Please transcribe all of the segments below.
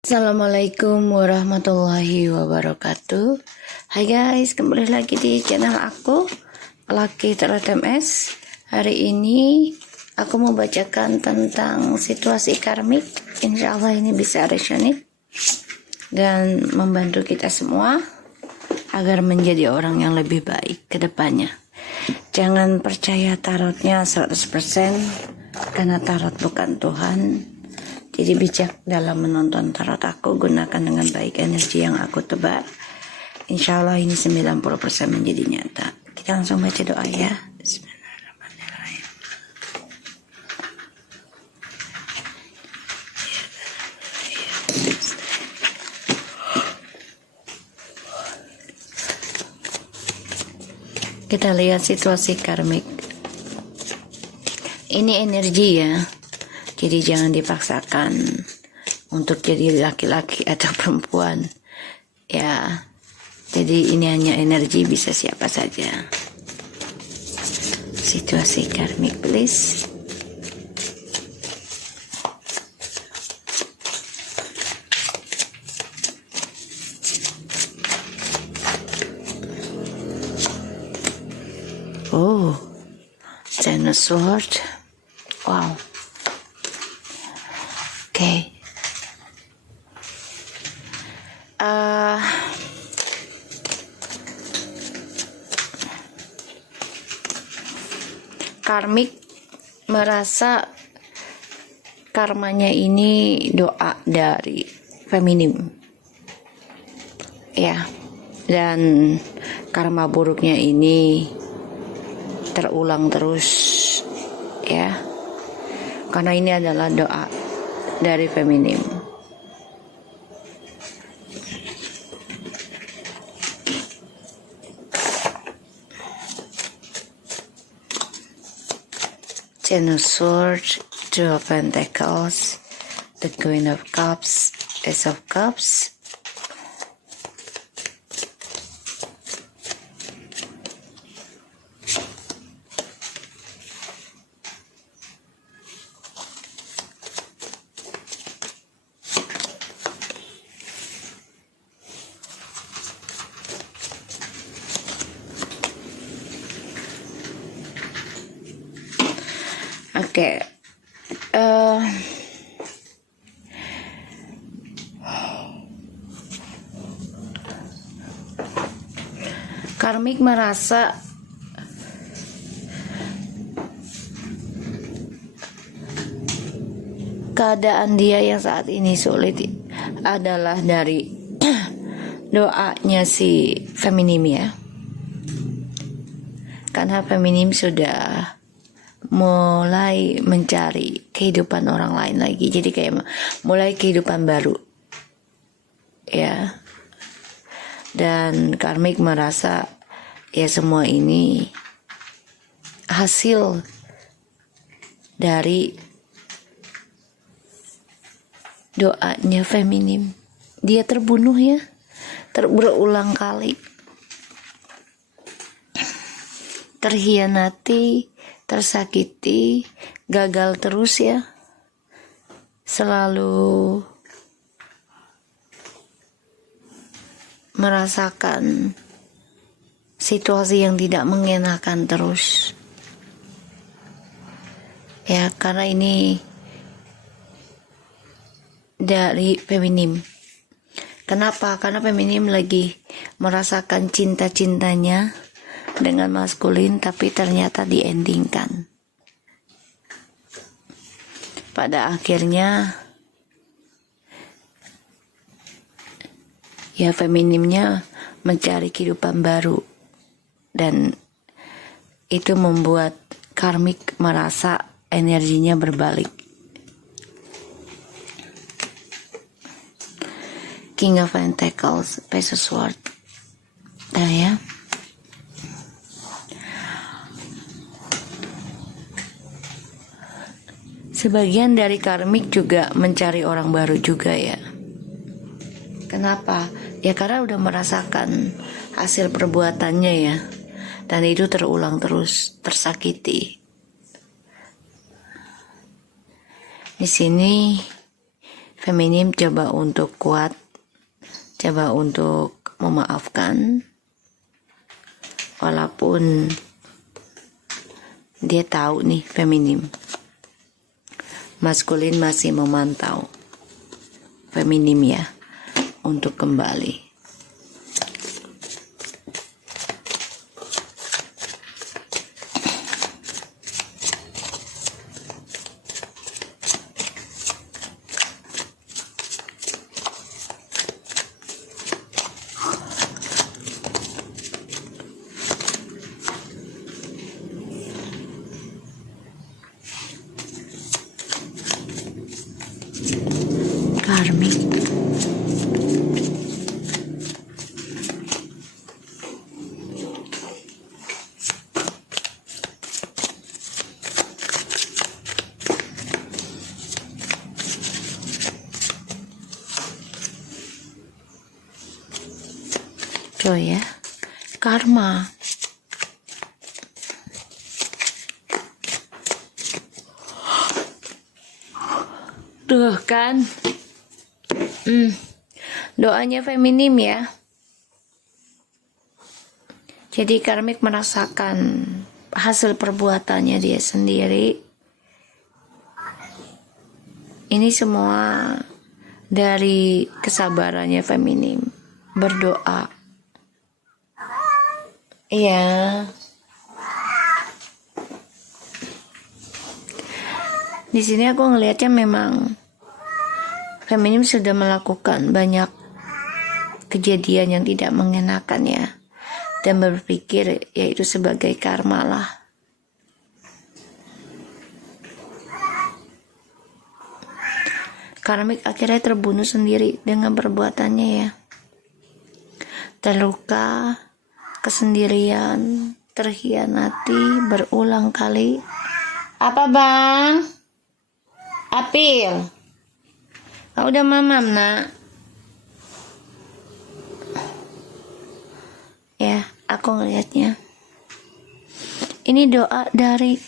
Assalamualaikum warahmatullahi wabarakatuh. Hai guys, kembali lagi di channel aku, Lucky Tarot MS. Hari ini aku mau bacakan tentang situasi karmik. Insya Allah ini bisa resonate dan membantu kita semua agar menjadi orang yang lebih baik ke depannya. Jangan percaya tarotnya 100% karena tarot bukan Tuhan. Jadi bijak dalam menonton tarot aku, gunakan dengan baik energi yang aku tebak. Insya Allah ini 90% menjadi nyata. Kita langsung baca doa ya. Bismillahirrahmanirrahim. Kita lihat situasi karmik. Ini energi ya. Jadi jangan dipaksakan untuk jadi laki-laki atau perempuan. Ya, jadi ini hanya energi, bisa siapa saja. Situasi karmik, please. Oh, Ten of Swords. Wow. Oke. Karmik merasa karmanya ini doa dari feminim. Ya. Dan karma buruknya ini terulang terus ya. Karena ini adalah doa dari feminim. Ten of Swords, Two of Pentacles, the Queen of Cups, Ace of Cups. Oke, karmik merasa keadaan dia yang saat ini sulit adalah dari doanya si feminim ya. Karena feminim sudah mulai mencari kehidupan orang lain lagi, jadi kayak mulai kehidupan baru ya. Dan karmik merasa ya semua ini hasil dari doanya feminim. Dia terbunuh ya, berulang kali, terhianati, tersakiti, gagal terus ya, selalu merasakan situasi yang tidak mengenakan terus ya. Karena ini dari feminim. Kenapa? Karena feminim lagi merasakan cinta-cintanya dengan maskulin, tapi ternyata diendingkan. Pada akhirnya ya feminimnya mencari kehidupan baru, dan itu membuat karmik merasa energinya berbalik. King of Pentacles, Page of Swords. Nah ya. Sebagian dari karmik juga mencari orang baru juga ya. Kenapa? Ya karena udah merasakan hasil perbuatannya ya. Dan itu terulang terus, tersakiti. Di sini Feminim coba untuk kuat, coba untuk memaafkan, walaupun dia tahu nih feminim. Maskulin masih memantau feminim ya untuk kembali. Karmik. Tuh ya, karma. Tuh kan. Doanya feminim ya. Jadi karmik merasakan hasil perbuatannya dia sendiri. Ini semua dari kesabarannya feminim. Berdoa. Iya. Di sini aku ngelihatnya memang feminim sudah melakukan banyak kejadian yang tidak mengenakan ya, dan berpikir yaitu sebagai karma lah. Karmik akhirnya terbunuh sendiri dengan perbuatannya ya. Terluka, kesendirian, terhianati berulang kali. Apa bang? Apil? Udah mamam nak. Ya, aku ngelihatnya. Ini doa dari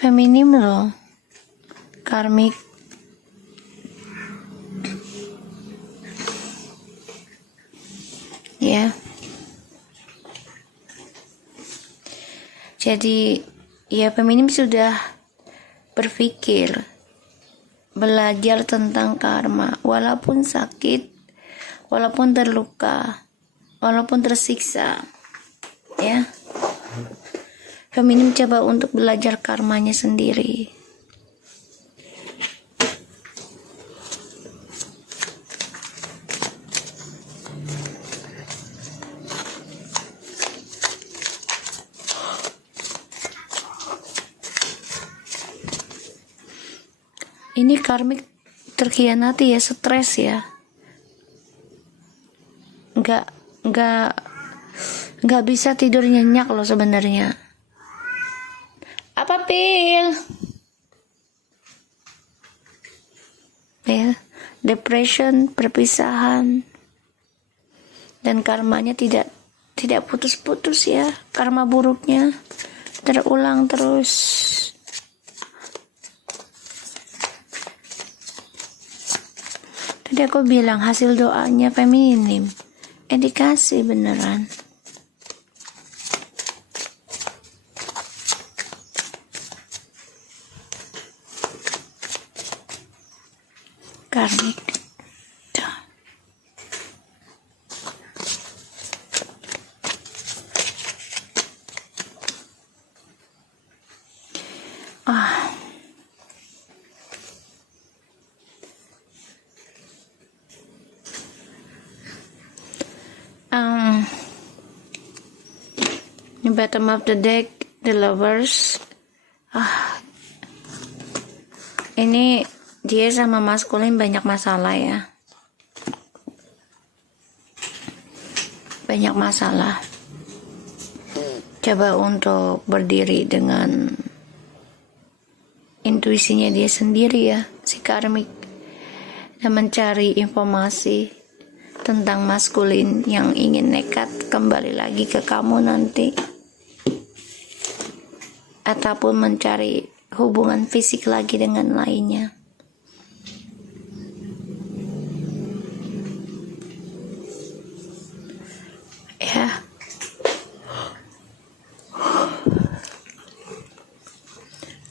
feminim loh. Karmik. Ya. Jadi, ya feminim sudah berpikir, belajar tentang karma, walaupun sakit, walaupun terluka, walaupun tersiksa, ya. Feminim coba untuk belajar karmanya sendiri. Ini karmik terkhianati ya, stres ya. Nggak bisa tidur nyenyak loh sebenarnya. Apa pil? Ya, depression, perpisahan, dan karmanya tidak putus-putus ya. Karma buruknya terulang terus. Tadi aku bilang hasil doanya feminim, dikasih beneran. Karmik. Di bottom of the deck, the lovers. Ini dia sama maskulin banyak masalah ya. Banyak masalah. Coba untuk berdiri dengan intuisinya dia sendiri ya, si karmik, dan mencari informasi tentang maskulin yang ingin nekat kembali lagi ke kamu nanti, ataupun mencari hubungan fisik lagi dengan lainnya.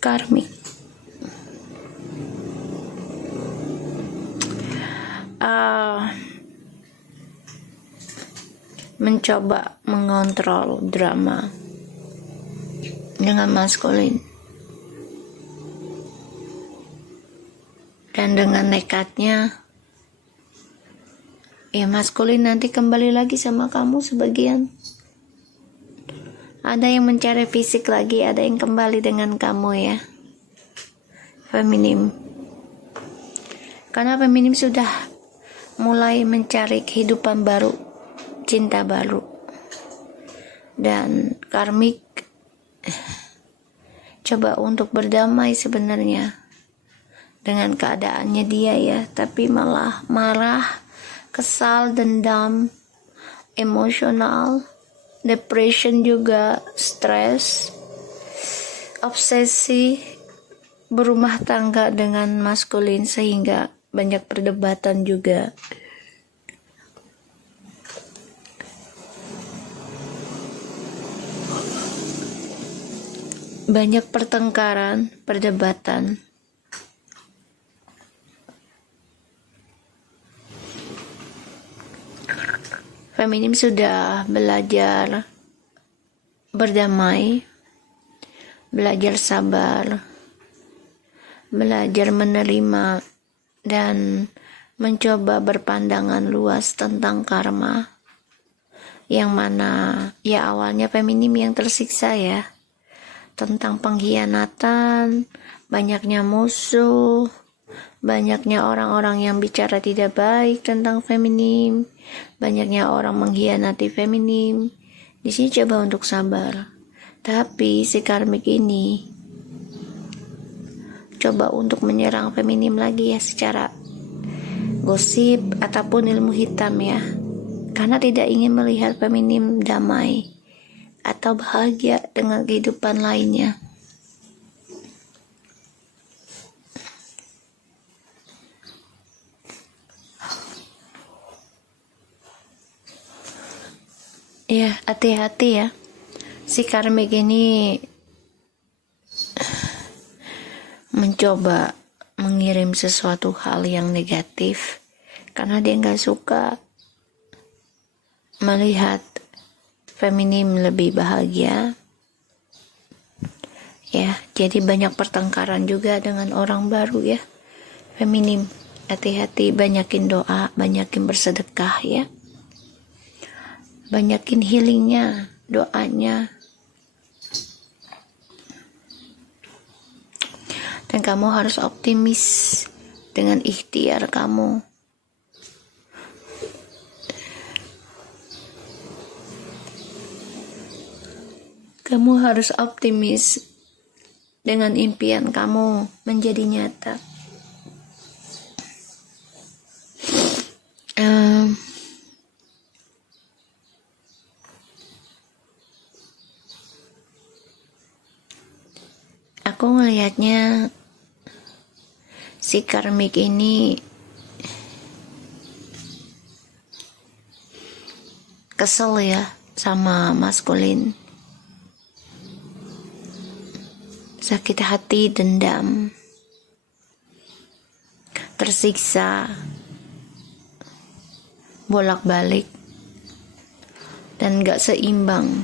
karmik. Mencoba mengontrol drama dengan maskulin, dan dengan nekatnya ya maskulin nanti kembali lagi sama kamu sebagian. Ada yang mencari fisik lagi, ada yang kembali dengan kamu ya, feminim. Karena feminim sudah mulai mencari kehidupan baru, cinta baru. Dan karmik coba untuk berdamai sebenarnya dengan keadaannya dia ya, tapi malah marah, kesal, dendam, emosional, depression juga, stres, obsesi berumah tangga dengan maskulin, sehingga banyak perdebatan juga. Banyak pertengkaran, perdebatan. Feminim sudah belajar berdamai, belajar sabar, belajar menerima, dan mencoba berpandangan luas tentang karma. Yang mana ya awalnya feminim yang tersiksa ya, tentang pengkhianatan, banyaknya musuh, banyaknya orang-orang yang bicara tidak baik tentang feminim, banyaknya orang mengkhianati feminim. Di sini coba untuk sabar. Tapi si karmik ini coba untuk menyerang feminim lagi ya, secara gosip ataupun ilmu hitam ya. Karena tidak ingin melihat feminim damai atau bahagia dengan kehidupan lainnya. Ya, hati-hati ya. Si karmik ini mencoba mengirim sesuatu hal yang negatif karena dia nggak suka melihat feminim lebih bahagia ya. Jadi banyak pertengkaran juga dengan orang baru ya, feminim. Hati-hati, banyakin doa, banyakin bersedekah ya, banyakin healingnya, doanya. Dan kamu harus optimis dengan ikhtiar kamu. Kamu harus optimis dengan impian kamu menjadi nyata. Aku ngelihatnya si karmik ini kesel ya sama maskulin, sakit hati, dendam, tersiksa, bolak-balik, dan gak seimbang.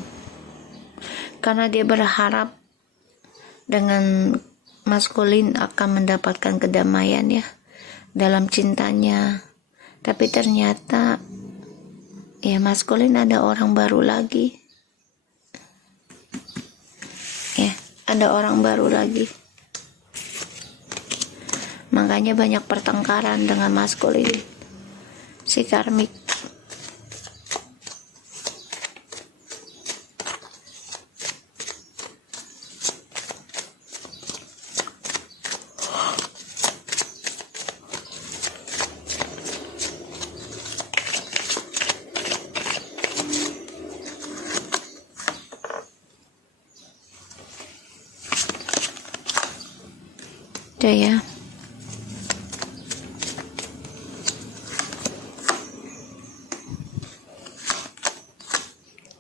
Karena dia berharap dengan maskulin akan mendapatkan kedamaian ya dalam cintanya. Tapi ternyata ya maskulin ada orang baru lagi. Ya, ada orang baru lagi. Makanya banyak pertengkaran dengan maskulin. Si karmik. Udah ya.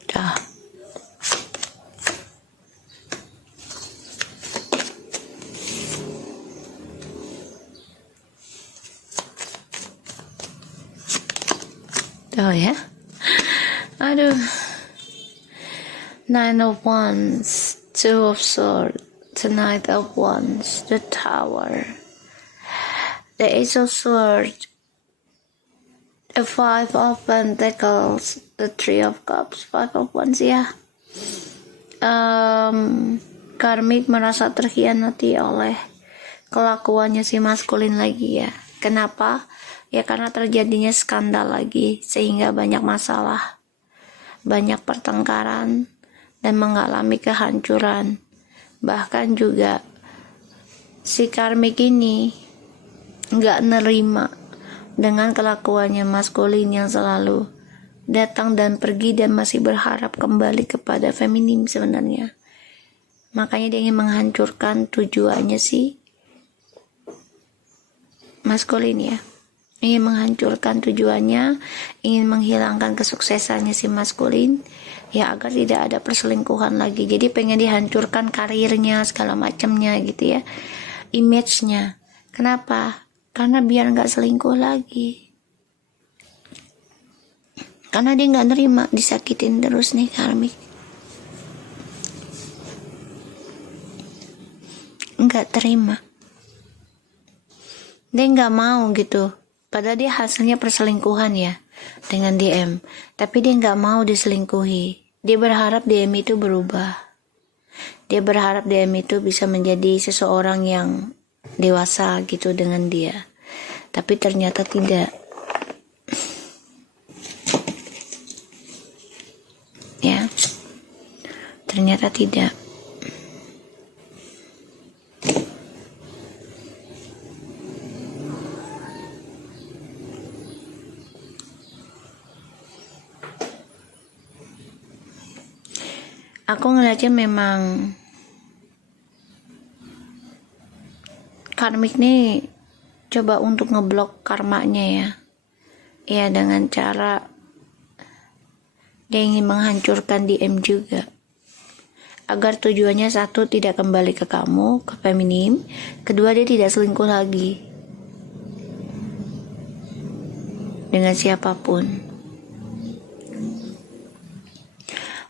Udah. Oh ya. Aduh. Nine of Wands, Two of Swords, the Knight of Wands, the Tower, the Ace of Swords, the Five of Pentacles, the Three of Cups, Five of Wands ya. Karmik merasa terkhianati oleh kelakuannya si maskulin lagi ya. Kenapa? Ya karena terjadinya skandal lagi sehingga banyak masalah, banyak pertengkaran dan mengalami kehancuran. Bahkan juga si karmik ini nggak nerima dengan kelakuannya maskulin yang selalu datang dan pergi dan masih berharap kembali kepada feminim sebenarnya. Makanya dia ingin menghancurkan tujuannya si maskulin ya. Ingin menghancurkan tujuannya, ingin menghilangkan kesuksesannya si maskulin ya, agar tidak ada perselingkuhan lagi. Jadi pengen dihancurkan karirnya segala macamnya gitu ya, image-nya. Kenapa? Karena biar nggak selingkuh lagi. Karena dia nggak nerima disakitin terus nih karmik. Nggak terima. Dia nggak mau gitu. Padahal dia hasilnya perselingkuhan ya dengan DM. Tapi dia nggak mau diselingkuhi. Dia berharap DM itu berubah. Dia berharap DM itu bisa menjadi seseorang yang dewasa gitu dengan dia. Tapi ternyata tidak. Ya. Ternyata tidak. Aku ngeliatnya memang karmik nih coba untuk ngeblok karmanya ya. Ya dengan cara dia ingin menghancurkan DM juga. Agar tujuannya satu, tidak kembali ke kamu, ke feminim. Kedua, dia tidak selingkuh lagi dengan siapapun.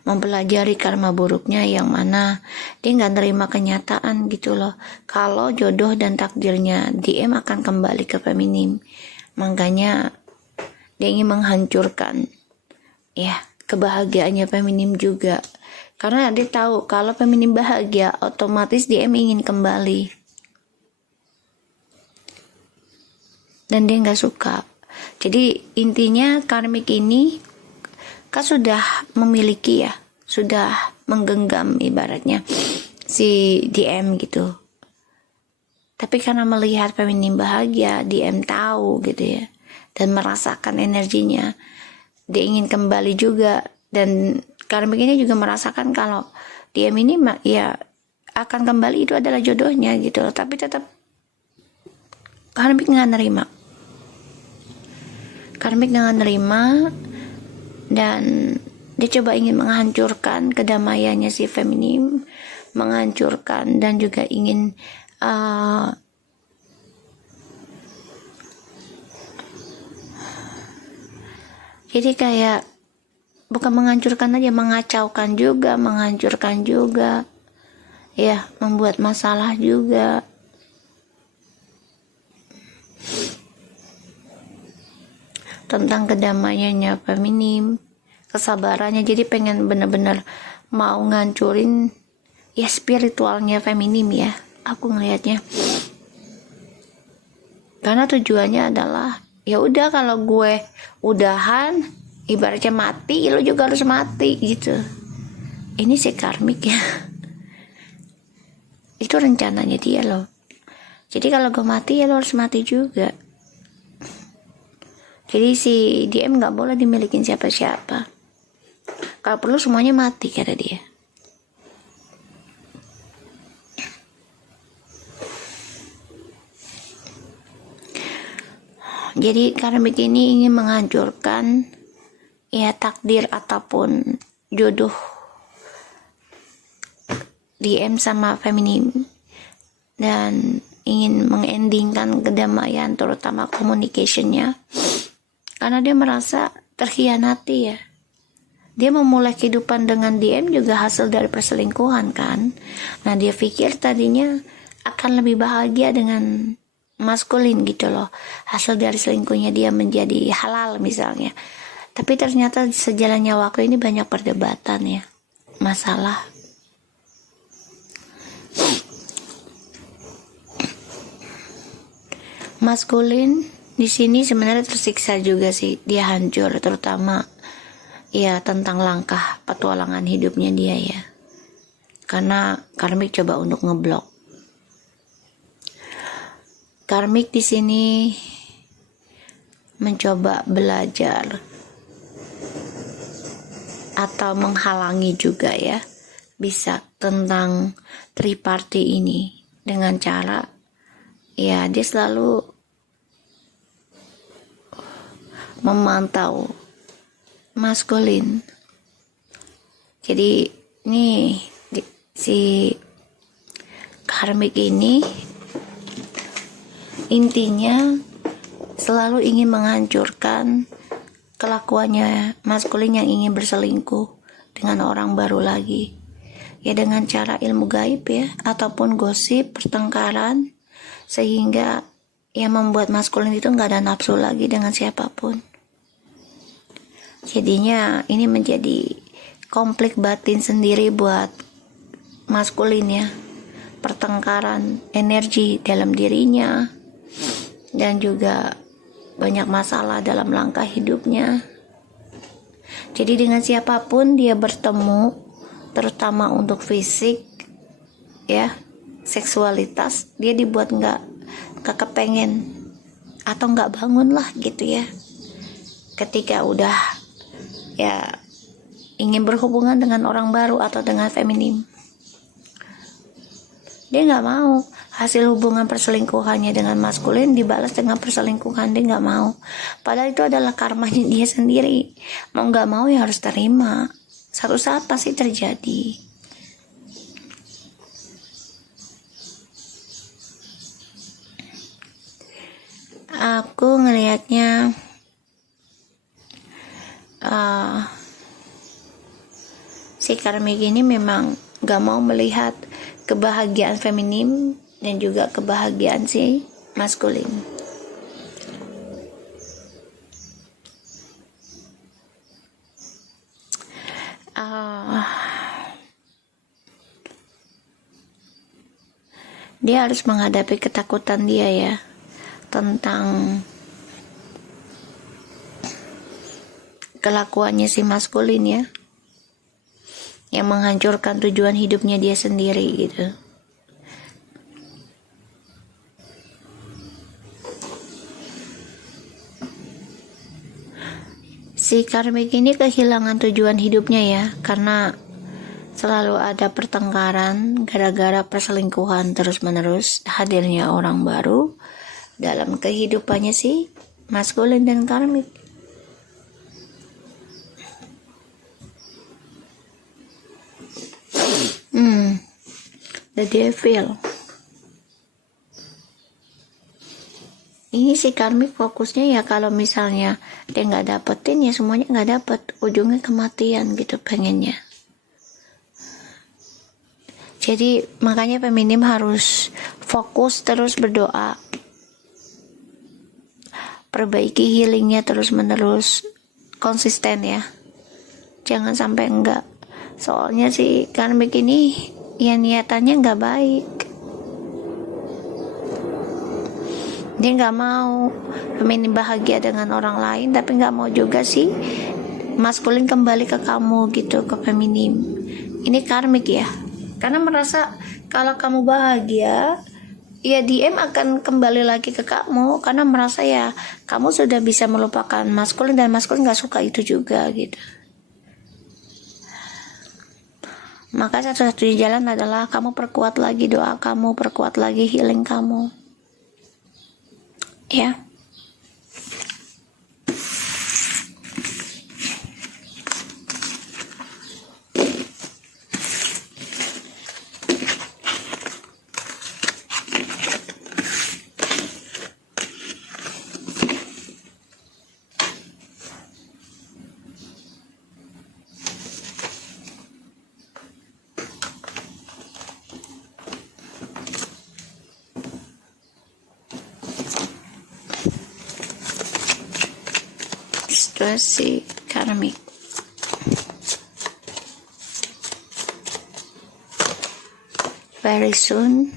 Mempelajari karma buruknya yang mana dia nggak nerima kenyataan gitu loh. Kalau jodoh dan takdirnya DM akan kembali ke feminim. Makanya dia ingin menghancurkan ya kebahagiaannya feminim juga. Karena dia tahu kalau feminim bahagia, otomatis DM ingin kembali. Dan dia nggak suka. Jadi intinya karmik ini kan sudah memiliki ya, sudah menggenggam ibaratnya si DM gitu. Tapi karena melihat feminim bahagia, DM tahu gitu ya, dan merasakan energinya, dia ingin kembali juga. Dan karmik ini juga merasakan kalau DM ini ya akan kembali, itu adalah jodohnya gitu. Tapi tetap karmik nggak nerima. Karmik nggak nerima. Dan dia coba ingin menghancurkan kedamaiannya si feminim, menghancurkan dan juga ingin jadi kayak bukan menghancurkan aja, mengacaukan juga, menghancurkan juga ya, membuat masalah juga. Tentang kedamaiannya feminim, kesabarannya. Jadi pengen bener-bener mau ngancurin ya spiritualnya feminim ya, aku ngelihatnya. Karena tujuannya adalah ya udah, kalau gue udahan ibaratnya mati, lo juga harus mati gitu. Ini si karmik ya. Itu rencananya dia loh. Jadi kalau gue mati ya lo harus mati juga. Jadi si DM nggak boleh dimilikin siapa-siapa. Kalau perlu semuanya mati, kata dia. Jadi karmik ini ingin menghancurkan ya takdir ataupun jodoh DM sama feminim, dan ingin mengendingkan kedamaian terutama communication-nya. Karena dia merasa terkhianati ya. Dia memulai kehidupan dengan DM juga hasil dari perselingkuhan kan. Nah dia pikir tadinya akan lebih bahagia dengan maskulin gitu loh. Hasil dari selingkuhnya dia menjadi halal misalnya. Tapi ternyata sejalannya waktu ini banyak perdebatan ya. Masalah. Maskulin di sini sebenarnya tersiksa juga sih. Dia hancur terutama ya tentang langkah petualangan hidupnya dia ya. Karena karmik coba untuk ngeblok. Karmik di sini mencoba belajar atau menghalangi juga ya, bisa tentang triparty ini dengan cara ya dia selalu memantau maskulin. Jadi nih si karmik ini intinya selalu ingin menghancurkan kelakuannya maskulin yang ingin berselingkuh dengan orang baru lagi ya, dengan cara ilmu gaib ya, ataupun gosip, pertengkaran, sehingga ya membuat maskulin itu nggak ada nafsu lagi dengan siapapun. Jadinya ini menjadi konflik batin sendiri buat maskulin ya, pertengkaran energi dalam dirinya dan juga banyak masalah dalam langkah hidupnya. Jadi dengan siapapun dia bertemu, terutama untuk fisik ya, seksualitas, dia dibuat nggak kepengen atau nggak bangun lah gitu ya. Ketika udah ya ingin berhubungan dengan orang baru atau dengan feminim, dia nggak mau hasil hubungan perselingkuhannya dengan maskulin dibalas dengan perselingkuhan. Dia nggak mau, padahal itu adalah karmanya dia sendiri. Mau nggak mau ya harus terima, satu saat pasti terjadi. Aku ngelihatnya si karmik ini memang nggak mau melihat kebahagiaan feminim dan juga kebahagiaan si maskulin. Dia harus menghadapi ketakutan dia ya, tentang kelakuannya si maskulin ya, yang menghancurkan tujuan hidupnya dia sendiri gitu. Si karmik ini kehilangan tujuan hidupnya ya, karena selalu ada pertengkaran gara-gara perselingkuhan terus-menerus, hadirnya orang baru dalam kehidupannya si maskulin dan karmik. The Devil. Ini si karmik fokusnya ya, kalau misalnya dia nggak dapetin ya semuanya nggak dapet, ujungnya kematian gitu pengennya. Jadi makanya feminim harus fokus terus berdoa, perbaiki healingnya terus menerus, konsisten ya, jangan sampai enggak. Soalnya si karmik ini ya niatannya nggak baik. Dia nggak mau feminim bahagia dengan orang lain, tapi nggak mau juga sih maskulin kembali ke kamu gitu, ke feminim. Ini karmik ya, karena merasa kalau kamu bahagia ya DM akan kembali lagi ke kamu, karena merasa ya kamu sudah bisa melupakan maskulin dan maskulin nggak suka itu juga gitu. Maka satu-satunya jalan adalah kamu perkuat lagi doa kamu, perkuat lagi healing kamu ya. situasi karmik. Very soon,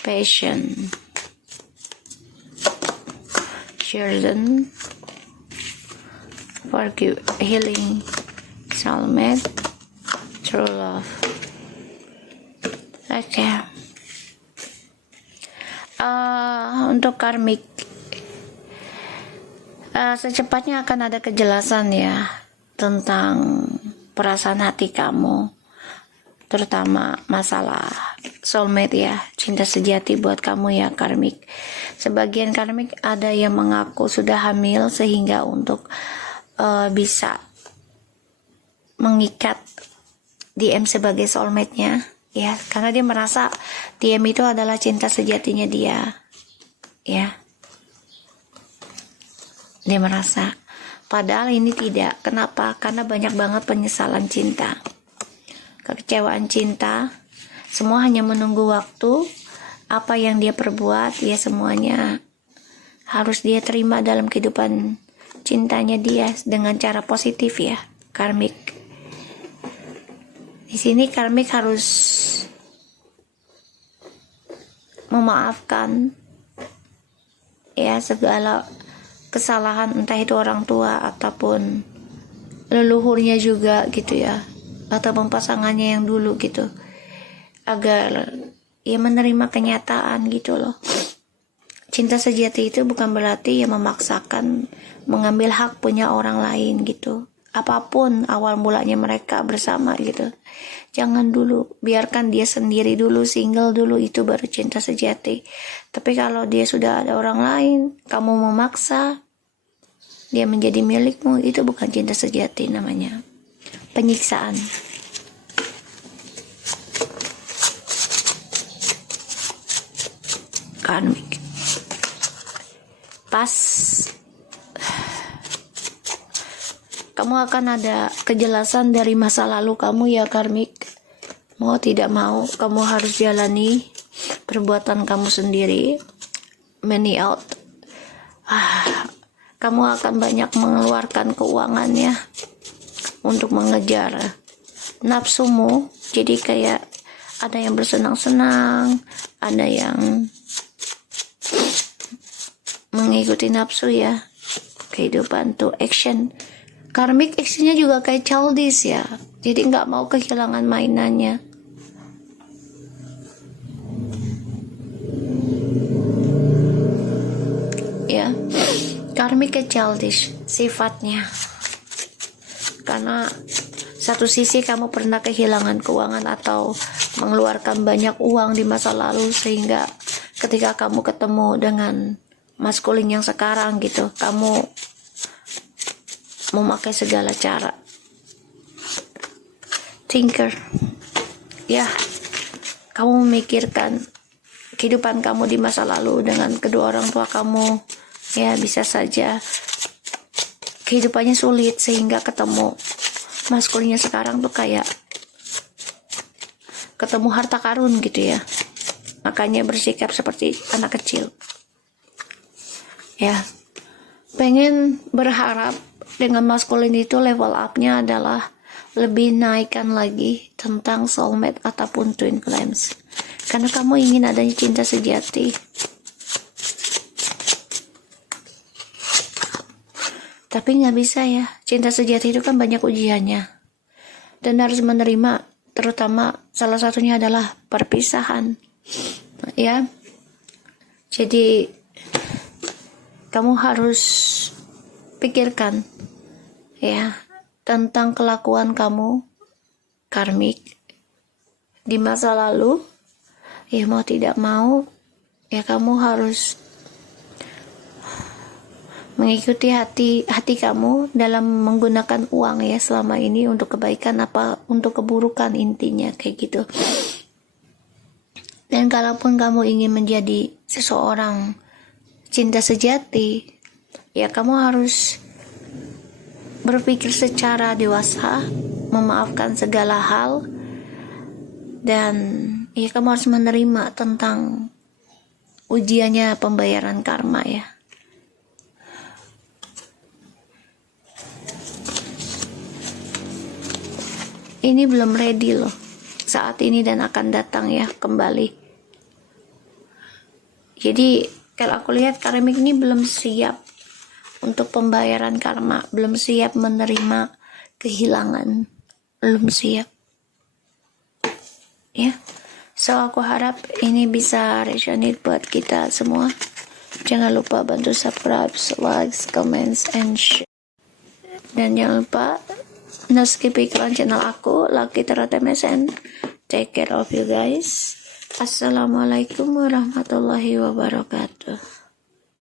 passion, children, forgive, healing, soulmate, true love. Oke. Untuk karmik, secepatnya akan ada kejelasan ya tentang perasaan hati kamu, terutama masalah soulmate ya, cinta sejati buat kamu ya karmik. Sebagian karmik ada yang mengaku sudah hamil sehingga untuk bisa mengikat DM sebagai soulmate-nya ya, karena dia merasa DM itu adalah cinta sejatinya dia ya. Dia merasa, padahal ini tidak. Kenapa? Karena banyak banget penyesalan cinta, kekecewaan cinta. Semua hanya menunggu waktu. Apa yang dia perbuat, ya semuanya harus dia terima dalam kehidupan cintanya dia dengan cara positif ya, karmik. Di sini karmik harus memaafkan ya segala kesalahan, entah itu orang tua ataupun leluhurnya juga gitu ya, ataupun pasangannya yang dulu gitu, agar ya menerima kenyataan gitu loh. Cinta sejati itu bukan berarti ya memaksakan mengambil hak punya orang lain gitu. Apapun awal mulanya mereka bersama gitu, jangan dulu, biarkan dia sendiri dulu, single dulu, itu baru cinta sejati. Tapi kalau dia sudah ada orang lain, kamu memaksa dia menjadi milikmu, itu bukan cinta sejati, namanya penyiksaan. Karmik. Pas kamu akan ada kejelasan dari masa lalu kamu ya karmik. Mau tidak mau, kamu harus jalani perbuatan kamu sendiri. Money out. Kamu akan banyak mengeluarkan keuangannya untuk mengejar nafsumu. Jadi kayak ada yang bersenang-senang, ada yang mengikuti nafsu ya. Kehidupan tuh action. Karmik actionnya juga kayak childish ya. Jadi nggak mau kehilangan mainannya. Ya, karmik kayak childish sifatnya. Karena satu sisi kamu pernah kehilangan keuangan atau mengeluarkan banyak uang di masa lalu, sehingga ketika kamu ketemu dengan maskulin yang sekarang gitu, kamu memakai segala cara. Thinker ya, kamu memikirkan kehidupan kamu di masa lalu dengan kedua orang tua kamu ya. Bisa saja kehidupannya sulit sehingga ketemu maskulinnya sekarang tuh kayak ketemu harta karun gitu ya, makanya bersikap seperti anak kecil ya. Pengen berharap dengan maskulin itu level up-nya adalah lebih naikkan lagi tentang soulmate ataupun twin flames, karena kamu ingin adanya cinta sejati. Tapi nggak bisa ya, cinta sejati itu kan banyak ujiannya dan harus menerima, terutama salah satunya adalah perpisahan ya. Jadi kamu harus pikirkan ya tentang kelakuan kamu karmik di masa lalu ya. Mau tidak mau ya kamu harus mengikuti hati kamu dalam menggunakan uang ya selama ini, untuk kebaikan apa untuk keburukan, intinya kayak gitu. Dan kalaupun kamu ingin menjadi seseorang cinta sejati ya, kamu harus berpikir secara dewasa, memaafkan segala hal, dan ya kamu harus menerima tentang ujiannya pembayaran karma ya. ini belum ready loh saat ini dan akan datang ya kembali. Jadi kalau aku lihat Karmik ini belum siap untuk pembayaran karma, belum siap menerima kehilangan, belum siap ya. So aku harap ini bisa resonate buat kita semua. Jangan lupa bantu subscribe, likes, comments, and share. Dan jangan lupa skip iklan channel aku, Lucky Tarot MSN. Take care of you guys. Assalamualaikum warahmatullahi wabarakatuh.